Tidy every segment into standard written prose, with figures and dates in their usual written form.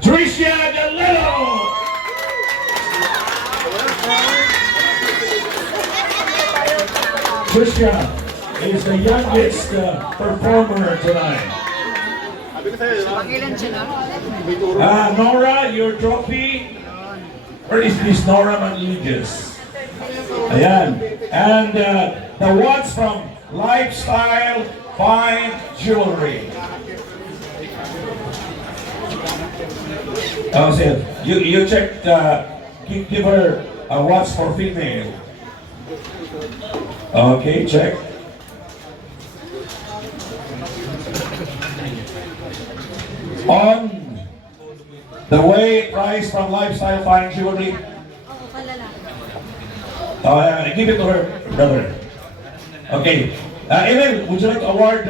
Tricia Galero! Tricia is the youngest performer tonight. Nora, your trophy. Where is this Nora Manligas? Ayan. And the ones from Lifestyle Fine Jewelry. Oh, so you checked, give her a watch for female. Okay, check. On the way, price from Lifestyle Fine Jewelry. Oh, give it to her, brother. Okay. Emil, would you like to award,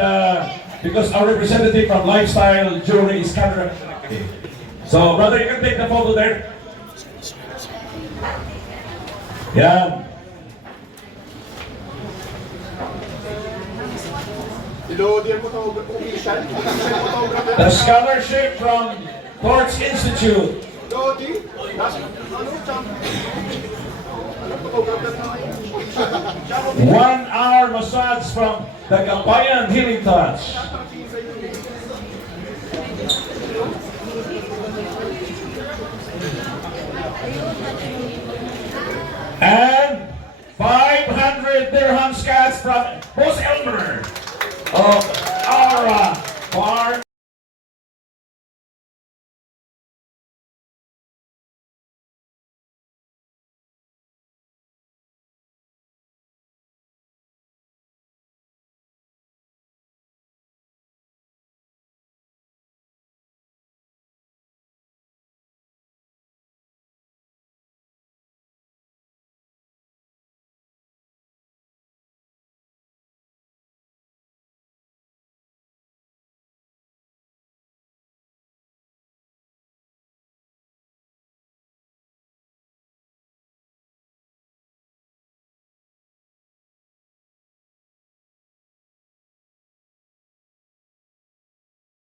because our representative from Lifestyle Jewelry is camera. Okay. So, brother, you can take the photo there. Yeah. The scholarship from Torch Institute. 1 hour massage from the Kabayan Healing Touch. And 500 dirham scats from Boss Elmer of Aura Farm